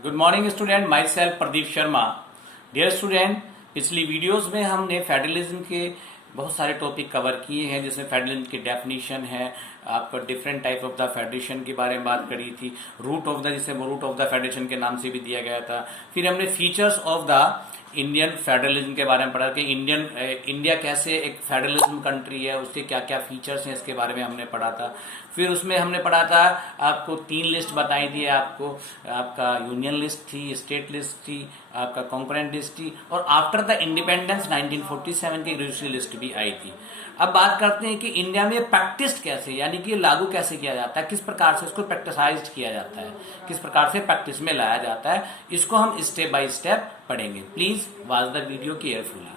Good morning student, my self Pradeep Sharma. Dear student, पिछली videos में हमने फेडरलिज्म के बहुत सारे टॉपिक कवर किए हैं, जिसमें फेडरलिज्म की डेफिनेशन है, आपका different type of the federation के बारे में बात करी थी, रूट ऑफ द, जिसे रूट ऑफ द फेडरेशन के नाम से भी दिया गया था। फिर हमने features of the Indian federalism के बारे में पढ़ा कि इंडिया कैसे एक फेडरलिज्म कंट्री है, उसके क्या क्या फीचर्स हैं, इसके बारे में हमने पढ़ा था। फिर उसमें हमने पढ़ा था, आपको 3 लिस्ट बताई थी, आपको आपका यूनियन लिस्ट थी, स्टेट लिस्ट थी, आपका कॉन्करेंट लिस्ट थी, और आफ्टर द इंडिपेंडेंस 1947 की दूसरी लिस्ट भी आई थी। अब बात करते हैं कि इंडिया में प्रैक्टिस कैसे, यानी कि लागू कैसे किया जाता है, किस प्रकार से इसको प्रैक्टिसाइज किया जाता है, किस प्रकार से प्रैक्टिस में लाया जाता है, इसको हम स्टेप बाय स्टेप पढ़ेंगे। Please watch the video carefully.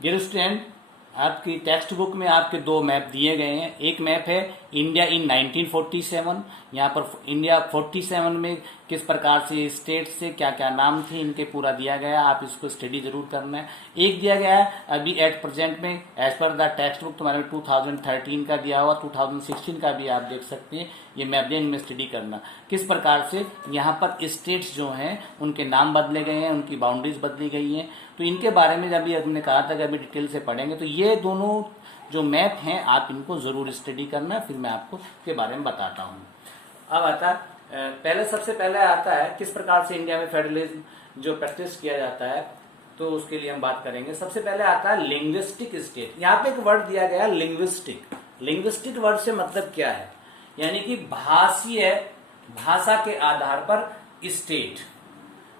Dear student, आपकी टेक्स्ट बुक में आपके 2 मैप दिए गए हैं। एक मैप है इंडिया इन 1947, यहाँ पर इंडिया 47 में किस प्रकार से स्टेट से क्या क्या नाम थे इनके पूरा दिया गया, आप इसको स्टडी जरूर करना है। एक दिया गया है अभी एट प्रेजेंट में as per the textbook तुम्हारे 2013 का दिया हुआ, 2016 का भी आप देख सकते हैं। ये मैप दें, इनमें स्टडी करना किस प्रकार से यहाँ पर स्टेट्स जो हैं उनके नाम बदले गए हैं, उनकी बाउंड्रीज बदली गई हैं। तो इनके बारे में जब हमने कहा था कि अभी डिटेल से पढ़ेंगे, तो ये दोनों जो मैप हैं आप इनको जरूर स्टडी करना, फिर मैं आपको इसके बारे में बताता हूँ। अब आता पहले, सबसे पहले आता है किस प्रकार से इंडिया में फेडरलिज्म जो प्रैक्टिस किया जाता है, तो उसके लिए हम बात करेंगे। सबसे पहले आता है लिंग्विस्टिक स्टेट। यहाँ पे एक वर्ड दिया गया लिंग्विस्टिक। लिंग्विस्टिक वर्ड से मतलब क्या है, यानी कि भाषीय, भाषा के आधार पर स्टेट,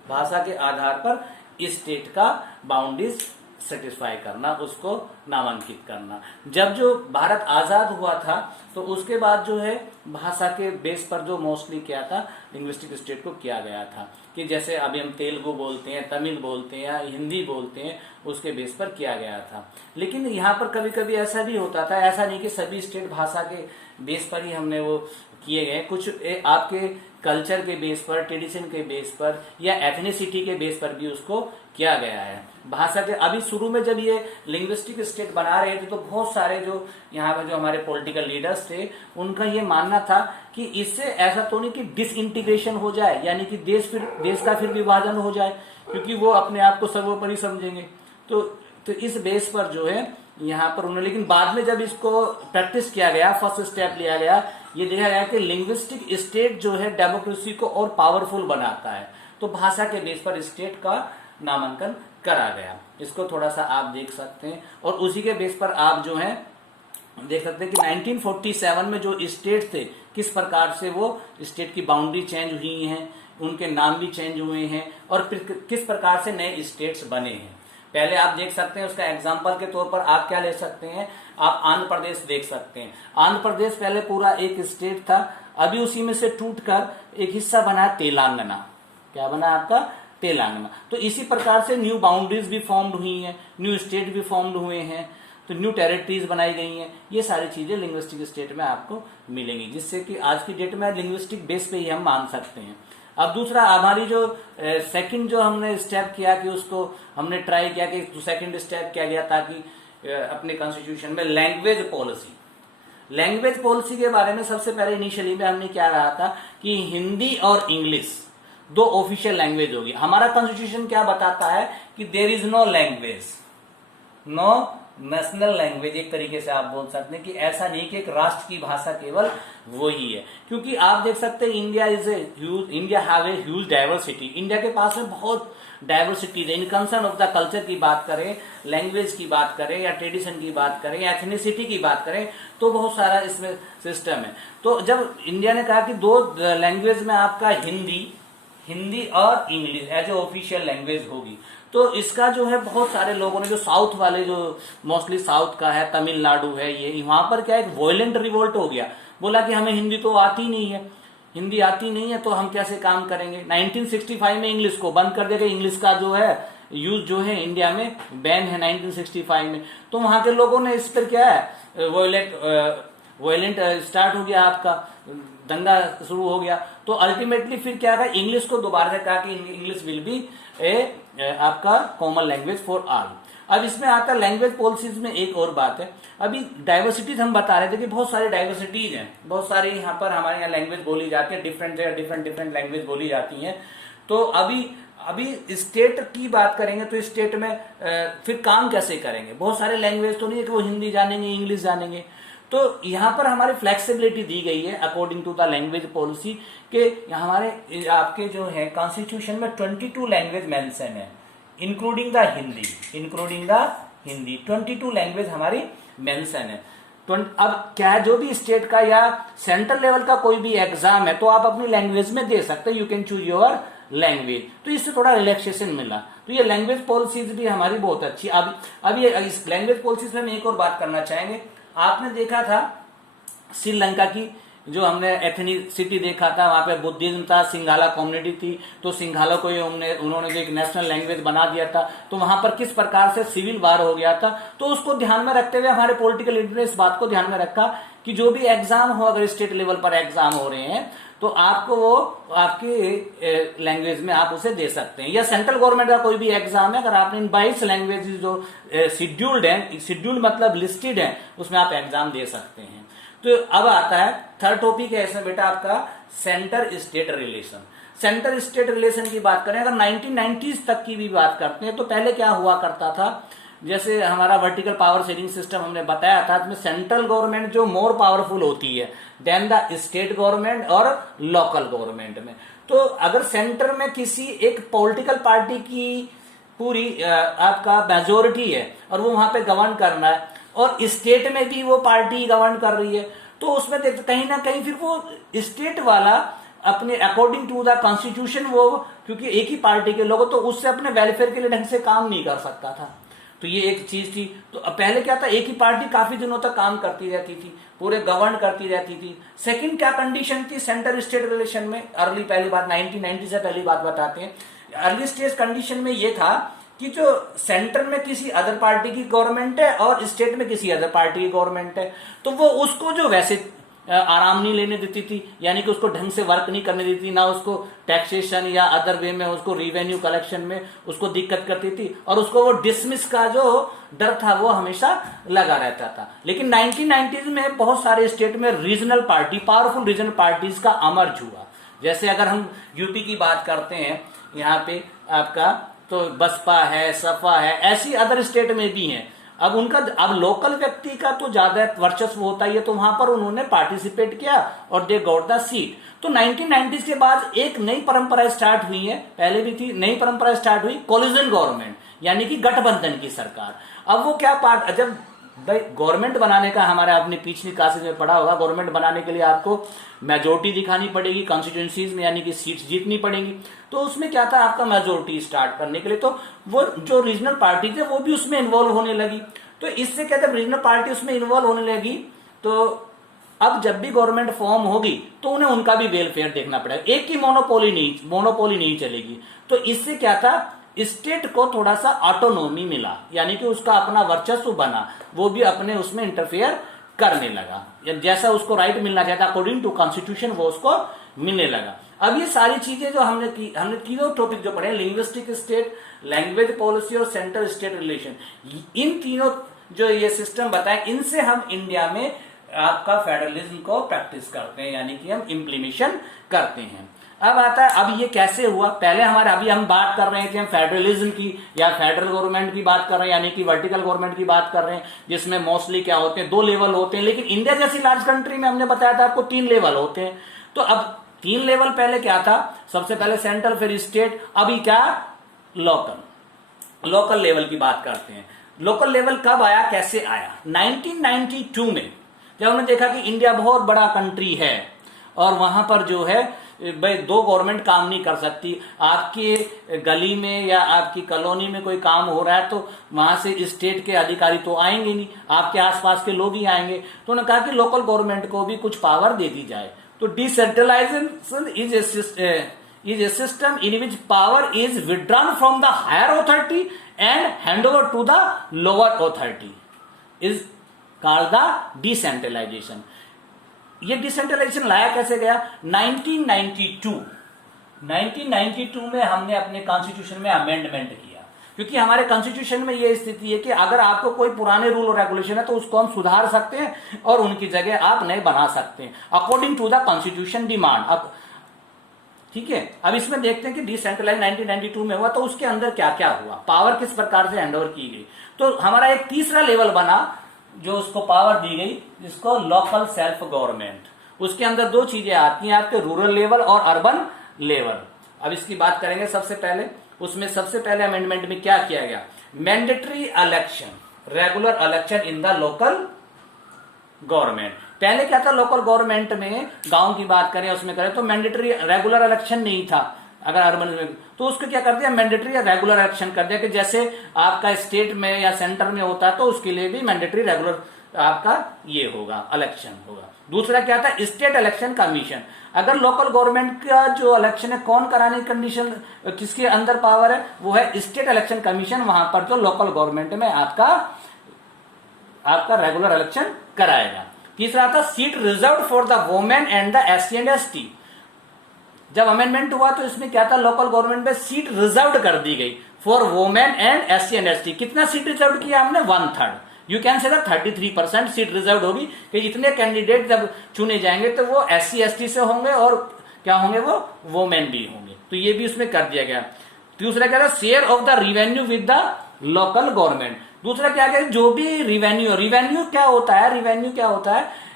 भाषा के आधार पर स्टेट का बाउंड्रीज सेटिस्फाई करना, उसको नामांकित करना। जब जो भारत आजाद हुआ था तो उसके बाद जो है भाषा के बेस पर जो मोस्टली क्या था, लिंग्विस्टिक स्टेट को किया गया था कि जैसे अभी हम तेलुगु बोलते हैं, तमिल बोलते हैं या हिंदी बोलते हैं, उसके बेस पर किया गया था। लेकिन यहाँ पर कभी कभी ऐसा भी होता था, ऐसा नहीं कि सभी स्टेट भाषा के बेस पर ही हमने वो किए गए, कुछ आपके कल्चर के बेस पर, ट्रेडिशन के बेस पर या एथनिसिटी के बेस पर भी उसको किया गया है। भाषा के अभी शुरू में जब ये लिंग्विस्टिक स्टेट बना रहे थे तो बहुत सारे जो यहाँ पर जो हमारे पॉलिटिकल लीडर्स थे, उनका ये मानना था कि इससे ऐसा तो नहीं कि डिसइंटीग्रेशन हो जाए, यानी कि देश का फिर विभाजन हो जाए, क्योंकि वो अपने आप को सर्वोपरि समझेंगे। तो इस बेस पर जो है यहाँ पर उन्होंने, लेकिन बाद में जब इसको प्रैक्टिस किया गया, फर्स्ट स्टेप लिया गया, ये देखा गया कि लिंग्विस्टिक स्टेट जो है डेमोक्रेसी को और पावरफुल बनाता है, तो भाषा के बेस पर स्टेट का नामांकन करा गया। इसको थोड़ा सा आप देख सकते हैं, और उसी के बेस पर आप जो है देख सकते हैं कि 1947 में जो स्टेट थे, किस प्रकार से वो स्टेट की बाउंड्री चेंज हुई हैं, उनके नाम भी चेंज हुए हैं, और फिर किस प्रकार से नए स्टेट्स बने हैं। पहले आप देख सकते हैं, उसका एग्जाम्पल के तौर पर आप क्या ले सकते हैं, आप आंध्र प्रदेश देख सकते हैं। आंध्र प्रदेश पहले पूरा एक स्टेट था, अभी उसी में से टूटकर एक हिस्सा बना तेलंगाना। क्या बना आपका? तेलंगाना। तो इसी प्रकार से न्यू बाउंड्रीज भी फॉर्म्ड हुई हैं, न्यू स्टेट भी फॉर्म्ड हुए हैं, तो न्यू टेरिटरीज बनाई गई हैं। ये सारी चीजें लिंग्विस्टिक स्टेट में आपको मिलेंगी, जिससे कि आज की डेट में लिंग्विस्टिक बेस पे ही हम मान सकते हैं। अब दूसरा, हमारी जो सेकंड जो हमने स्टेप किया कि उसको हमने ट्राई किया कि सेकंड स्टेप किया गया ताकि अपने कॉन्स्टिट्यूशन में लैंग्वेज पॉलिसी, लैंग्वेज पॉलिसी के बारे में सबसे पहले इनिशियली में हमने क्या रहा था कि हिंदी और इंग्लिश 2 ऑफिशियल लैंग्वेज होगी। हमारा कॉन्स्टिट्यूशन क्या बताता है कि there is no language, no national language, एक तरीके से आप बोल सकते हैं कि ऐसा नहीं कि एक राष्ट्र की भाषा केवल वो ही है, क्योंकि आप देख सकते हैं India have a huge diversity. India के पास में बहुत डाइवर्सिटी है। इन कंसर्न ऑफ द कल्चर की बात करें, लैंग्वेज की बात करें या ट्रेडिशन की बात करें या एथनिसिटी की बात करें, तो बहुत सारा इसमें सिस्टम है। तो जब इंडिया ने कहा कि 2 लैंग्वेज में आपका हिंदी और English as a official language होगी, तो इसका जो है बहुत सारे लोगों ने, जो साउथ वाले, जो मोस्टली साउथ का है, तमिलनाडु है, ये वहां पर क्या एक वॉयलेंट रिवोल्ट हो गया। बोला कि हमें हिंदी तो आती नहीं है, हिंदी आती नहीं है तो हम कैसे काम करेंगे। 1965 में इंग्लिश को बंद कर देगा, इंग्लिश का जो है यूज जो है इंडिया में बैन है 1965 में। तो वहां के लोगों ने इस पर क्या है वॉयलेंट स्टार्ट हो गया, आपका दंगा शुरू हो गया। तो अल्टीमेटली फिर क्या कहा, इंग्लिश को दोबारा से कहा कि इंग्लिश विल बी आपका कॉमन लैंग्वेज फॉर ऑल। अब इसमें आता है लैंग्वेज पॉलिसीज में एक और बात है, अभी डाइवर्सिटीज हम बता रहे थे कि बहुत सारी डाइवर्सिटीज हैं, बहुत सारी यहाँ पर हमारे यहाँ लैंग्वेज बोली जाती है, डिफरेंट जगह डिफरेंट लैंग्वेज बोली जाती हैं। तो अभी स्टेट की बात करेंगे तो स्टेट में फिर काम कैसे करेंगे, बहुत सारे लैंग्वेज तो नहीं है कि वो हिंदी जानेंगे इंग्लिश जानेंगे। तो यहाँ पर हमारी फ्लेक्सिबिलिटी दी गई है according to the language policy के हमारे आपके जो है कॉन्स्टिट्यूशन में 22 लैंग्वेज मेंशन है इंक्लूडिंग द हिंदी 22 लैंग्वेज हमारी मेंशन है। अब क्या है, जो भी स्टेट का या सेंट्रल लेवल का कोई भी एग्जाम है तो आप अपनी लैंग्वेज में दे सकते हैं, you can choose your language. तो इससे थोड़ा रिलैक्सेशन मिला। तो ये लैंग्वेज पॉलिसीज भी हमारी बहुत अच्छी। अब ये इस लैंग्वेज पॉलिसीज में हम एक और बात करना चाहेंगे, आपने देखा था श्रीलंका की जो हमने एथनिसिटी देखा था, वहां पे बुद्धिज्म था, सिंघाला कम्युनिटी थी, तो सिंघाला को उन्होंने जो एक नेशनल लैंग्वेज बना दिया था, तो वहां पर किस प्रकार से सिविल वार हो गया था। तो उसको ध्यान में रखते हुए हमारे पॉलिटिकल लीडर ने इस बात को ध्यान में रखा कि जो भी एग्जाम हो, अगर स्टेट लेवल पर एग्जाम हो रहे हैं तो आपको वो आपकी लैंग्वेज में आप उसे दे सकते हैं। या सेंट्रल गवर्नमेंट का कोई भी एग्जाम है, अगर आपने इन 22 लैंग्वेज जो शेड्यूल्ड है, शेड्यूल्ड मतलब लिस्टेड है, उसमें आप एग्जाम दे सकते हैं। तो अब आता है थर्ड टॉपिक है इसमें बेटा आपका centre state relation. Centre state relation की बात करें, अगर 1990s तक की भी बात करते हैं तो पहले क्या हुआ करता था, जैसे हमारा वर्टिकल पावर शेयरिंग सिस्टम हमने बताया था, इसमें सेंट्रल गवर्नमेंट जो मोर पावरफुल होती है देन द स्टेट गवर्नमेंट और लोकल गवर्नमेंट में। तो अगर सेंटर में किसी एक पॉलिटिकल पार्टी की पूरी आपका मेजोरिटी है और वो वहां पे गवर्न करना है और स्टेट में भी वो पार्टी गवर्न कर रही है, तो उसमें कहीं ना कहीं फिर वो स्टेट वाला अपने अकॉर्डिंग टू द कॉन्स्टिट्यूशन वो, क्योंकि एक ही पार्टी के लोग, तो उससे अपने वेलफेयर के लिए ढंग से काम नहीं कर सकता था। तो ये एक चीज थी। तो पहले क्या था, एक ही पार्टी काफी दिनों तक काम करती रहती थी, पूरे गवर्न करती रहती थी। सेकंड क्या कंडीशन थी सेंटर स्टेट रिलेशन में, अर्ली पहली बात 1990 से पहली बात बताते हैं। अर्ली स्टेज कंडीशन में ये था कि जो सेंटर में किसी अदर पार्टी की गवर्नमेंट है और स्टेट में किसी अदर पार्टी की गवर्नमेंट है, तो वो उसको जो वैसे आराम नहीं लेने देती थी, यानी कि उसको ढंग से वर्क नहीं करने देती, ना उसको टैक्सेशन या अदर वे में उसको रिवेन्यू कलेक्शन में उसको दिक्कत करती थी, और उसको वो डिसमिस का जो डर था वो हमेशा लगा रहता था। लेकिन 1990s में बहुत सारे स्टेट में regional party, powerful regional parties का अमर्ज हुआ। जैसे अगर हम यूपी की बात करते हैं, यहाँ पे आपका तो बसपा है, सपा है, ऐसी अदर स्टेट में भी हैं। अब लोकल व्यक्ति का तो ज्यादा वर्चस्व होता ही है, तो वहां पर उन्होंने पार्टिसिपेट किया और दे गॉट द सीट। तो 1990s के बाद एक नई परंपरा स्टार्ट हुई है, पहले भी थी, नई परंपरा स्टार्ट हुई कोलिजन गवर्नमेंट, यानी कि गठबंधन की सरकार। अब वो क्या जब गवर्नमेंट बनाने का, हमारे आपने पिछली क्लासेज में पढ़ा होगा, गवर्नमेंट बनाने के लिए आपको मेजोरिटी दिखानी पड़ेगी कॉन्स्टिट्यूएंसीज में, यानी कि सीट्स जीतनी पड़ेगी। तो उसमें क्या था, आपका मेजोरिटी स्टार्ट करने के लिए तो वो जो रीजनल पार्टी थे वो भी उसमें इन्वॉल्व होने लगी। तो इससे क्या था, रीजनल पार्टी उसमें इन्वॉल्व होने लगी, तो अब जब भी गवर्नमेंट फॉर्म होगी तो उन्हें उनका भी वेलफेयर देखना पड़ेगा, एक की मोनोपोली नहीं चलेगी। तो इससे क्या था, स्टेट को थोड़ा सा ऑटोनॉमी मिला, यानी कि उसका अपना वर्चस्व बना, वो भी अपने उसमें इंटरफेयर करने लगा, जैसा उसको राइट मिलना चाहता अकॉर्डिंग टू कॉन्स्टिट्यूशन वो उसको मिलने लगा। अब ये सारी चीजें जो हमने तीनों टॉपिक जो पढ़े, लिंग्विस्टिक स्टेट, लैंग्वेज पॉलिसी और सेंट्रल स्टेट रिलेशन, इन तीनों जो ये सिस्टम बताए, इनसे हम इंडिया में आपका फेडरलिज्म को प्रैक्टिस करते हैं, यानी कि हम इम्प्लीमेशन करते हैं। अब आता है, अब ये कैसे हुआ, पहले अभी हम बात कर रहे थे हम फेडरलिज्म की या फेडरल गवर्नमेंट की बात कर रहे हैं, यानी कि वर्टिकल गवर्नमेंट की बात कर रहे हैं, जिसमें मोस्टली क्या होते हैं, 2 लेवल होते हैं। लेकिन इंडिया जैसी लार्ज कंट्री में हमने बताया था आपको 3 लेवल होते हैं। तो अब 3 लेवल पहले क्या था, सबसे पहले सेंट्रल, फिर स्टेट, अभी क्या लोकल लेवल की बात करते हैं। लोकल लेवल कब आया, कैसे आया, 1992 में, जब हमने देखा कि इंडिया बहुत बड़ा कंट्री है और वहां पर जो है भाई 2 गवर्नमेंट काम नहीं कर सकती। आपके गली में या आपकी कॉलोनी में कोई काम हो रहा है तो वहां से स्टेट के अधिकारी तो आएंगे नहीं, आपके आसपास के लोग ही आएंगे। तो उन्होंने कहा कि लोकल गवर्नमेंट को भी कुछ पावर दे दी जाए। तो decentralisation is a system in which power is withdrawn from the higher authority and hand over to the lower authority, is called the decentralisation. ये डिसेंट्रलाइजेशन लाया कैसे गया? 1992 में हमने अपने कॉन्स्टिट्यूशन में अमेंडमेंट किया, क्योंकि हमारे कॉन्स्टिट्यूशन में ये स्थिति है कि अगर आपको कोई पुराने रूल और रेगुलेशन है तो उसको हम सुधार सकते हैं और उनकी जगह आप नए बना सकते हैं according to the constitution demand. अब ठीक है, अब इसमें देखते हैं कि डिसेंट्रलाइज 1992 में हुआ तो उसके अंदर क्या क्या हुआ, पावर किस प्रकार से हैंडओवर की गई। तो हमारा एक तीसरा लेवल बना जो उसको पावर दी गई, जिसको लोकल सेल्फ गवर्नमेंट। उसके अंदर दो चीजें आती हैं आपके, रूरल लेवल और अर्बन लेवल। अब इसकी बात करेंगे सबसे पहले। उसमें सबसे पहले अमेंडमेंट में क्या किया गया? Mandatory election, regular election in the local government. पहले क्या था, लोकल गवर्नमेंट में गांव की बात करें उसमें करें तो मैंडेटरी रेगुलर इलेक्शन नहीं था। अगर अर्बन में तो उसको क्या कर दिया, मैंडेटरी या रेगुलर इलेक्शन कर दिया कि जैसे आपका स्टेट में या सेंटर में होता है तो उसके लिए भी मैंडेटरी रेगुलर आपका ये होगा, इलेक्शन होगा। दूसरा क्या था, स्टेट इलेक्शन कमीशन। अगर लोकल गवर्नमेंट का जो इलेक्शन है कौन कराने की कंडीशन, किसके अंदर पावर है, वो है स्टेट इलेक्शन कमीशन। वहां पर जो लोकल गवर्नमेंट में आपका रेगुलर इलेक्शन कराएगा। तीसरा था seat reserve for the women and the SC and ST। जब अमेंडमेंट हुआ तो इसमें क्या था, लोकल गवर्नमेंट में सीट रिजर्व कर दी गई for women and SC and ST। कितना सीट रिजर्व किया हमने? 1/3। You can say 33% seat reserve होगी कि इतने कैंडिडेट जब चुने जाएंगे तो वो SC ST से होंगे और क्या होंगे, वो वुमेन भी होंगे। तो ये भी उसमें कर दिया गया। दूसरा क्या था, share of the revenue with the local government. दूसरा क्या क्या, जो भी रिवेन्यू क्या होता है, रिवेन्यू क्या होता है,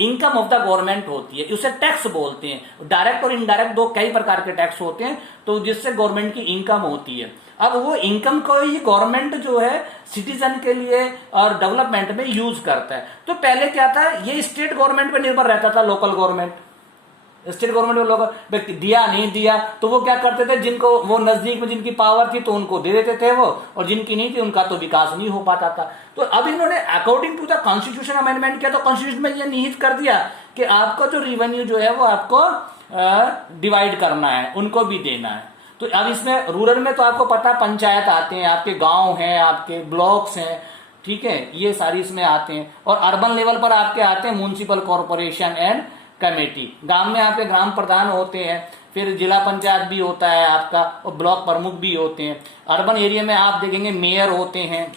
इनकम ऑफ द गवर्नमेंट होती है, उसे टैक्स बोलते हैं। डायरेक्ट और इनडायरेक्ट दो कई प्रकार के टैक्स होते हैं, तो जिससे गवर्नमेंट की इनकम होती है। अब वो इनकम को ही गवर्नमेंट जो है सिटीजन के लिए और डेवलपमेंट में यूज करता है। तो पहले क्या था, ये स्टेट गवर्नमेंट पे निर्भर रहता था, लोकल गवर्नमेंट। स्टेट गवर्नमेंट को लोग दिया नहीं दिया तो वो क्या करते थे, जिनको वो नजदीक में जिनकी पावर थी तो उनको दे देते थे वो, और जिनकी नहीं थी उनका तो विकास नहीं हो पाता था। तो अब इन्होंने according to the constitution amendment किया, तो कॉन्स्टिट्यूशन में ये निहित कर दिया कि आपको जो रिवेन्यू जो है वो आपको डिवाइड करना है, उनको भी देना है। तो अब इसमें रूरल में तो आपको पता पंचायत आते हैं, आपके गांव हैं, आपके ब्लॉक्स हैं, ठीक है, ये सारी इसमें आते हैं। और अर्बन लेवल पर आपके आते हैं म्युनिसिपल कॉर्पोरेशन एंड कमेटी। गांव में आपके ग्राम प्रधान होते हैं, फिर जिला पंचायत भी होता है आपका, और ब्लॉक प्रमुख भी होते हैं। अर्बन एरिया में आप देखेंगे मेयर होते हैं,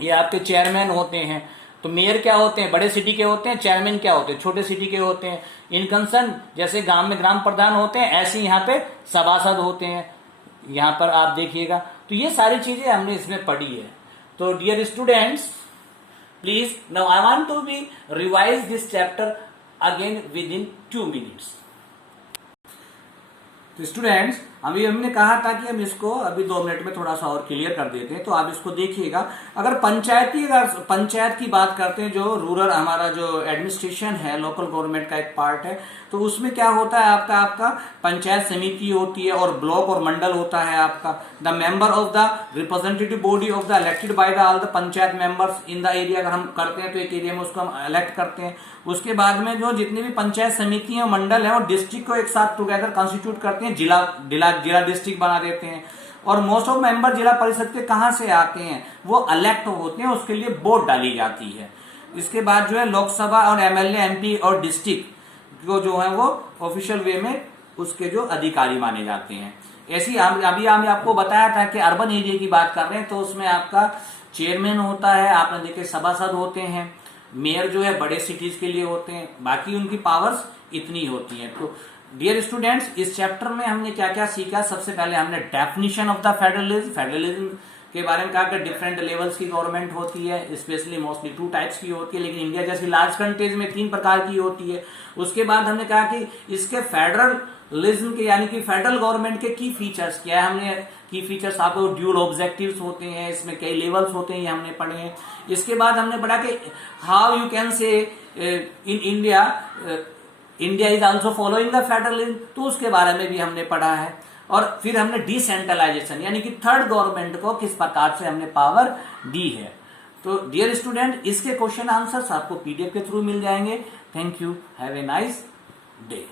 ये आपके चेयरमैन होते हैं। तो मेयर क्या होते हैं, बड़े सिटी के होते हैं, चेयरमैन क्या होते हैं, छोटे सिटी के होते हैं। इन कंसर्न जैसे गांव में ग्राम प्रधान होते हैं, ऐसे यहाँ पे सभासद होते हैं, यहाँ पर आप देखिएगा। तो ये सारी चीजें हमने इसमें पढ़ी है। तो dear students, please now I want to be revise this chapter again within 2 minutes। तो स्टूडेंट्स, अभी हमने कहा था कि हम इसको अभी 2 मिनट में थोड़ा सा और क्लियर कर देते हैं। तो आप इसको देखिएगा। अगर पंचायत की बात करते हैं, जो रूरल हमारा जो एडमिनिस्ट्रेशन है, लोकल गवर्नमेंट का एक पार्ट है, तो उसमें क्या होता है, आपका पंचायत समिति होती है और ब्लॉक और मंडल होता है आपका। The member of the representative body of the elected by the all the panchayat members in the area. अगर हम करते हैं तो एक एरिया में उसको हम इलेक्ट करते हैं। उसके बाद में जो जितनी भी पंचायत समिति है, मंडल है, और डिस्ट्रिक्ट को एक साथ टुगेदर कॉन्स्टिट्यूट करते हैं, जिला डिस्ट्रिक्ट बना देते हैं। और मोस्ट ऑफ मेंबर जिला परिषद के कहां से आते हैं, वो इलेक्ट होते हैं, उसके लिए वोट डाली जाती है। इसके बाद जो है लोकसभा और MLA MP और डिस्ट्रिक्ट जो है वो ऑफिशियल वे में उसके जो अधिकारी माने जाते हैं। ऐसी अभी हमने आपको बताया था कि अर्बन एरिया की बात कर रहे हैं तो उसमें आपका चेयरमैन होता है, आपने देखे सभासद होते हैं, मेयर जो है बड़े सिटीज के लिए होते हैं, बाकी उनकी पावर्स इतनी होती हैं। तो डियर स्टूडेंट्स, इस चैप्टर में हमने क्या क्या सीखा। सबसे पहले हमने डेफिनेशन ऑफ द फेडरलिज्म के बारे में कहा कि डिफरेंट लेवल्स की गवर्नमेंट होती है, स्पेशली मोस्टली 2 टाइप्स की होती है, लेकिन इंडिया जैसी लार्ज कंट्रीज में 3 प्रकार की होती है। उसके बाद हमने कहा कि इसके फेडरलिज्म के यानी कि फेडरल गवर्नमेंट के की फीचर्स क्या है। हमने की फीचर्स आपको ड्यूल ऑब्जेक्टिव्स होते हैं, इसमें कई लेवल्स होते हैं, ये हमने पढ़े हैं। इसके बाद हमने पढ़ा कि how you can say in India is also following the federalism, तो उसके बारे में भी हमने पढ़ा है। और फिर हमने डिसेंट्रलाइजेशन यानी कि थर्ड गवर्नमेंट को किस प्रकार से हमने पावर दी है। तो डियर स्टूडेंट, इसके क्वेश्चन आंसर्स आपको PDF के थ्रू मिल जाएंगे। Thank you, have a nice day.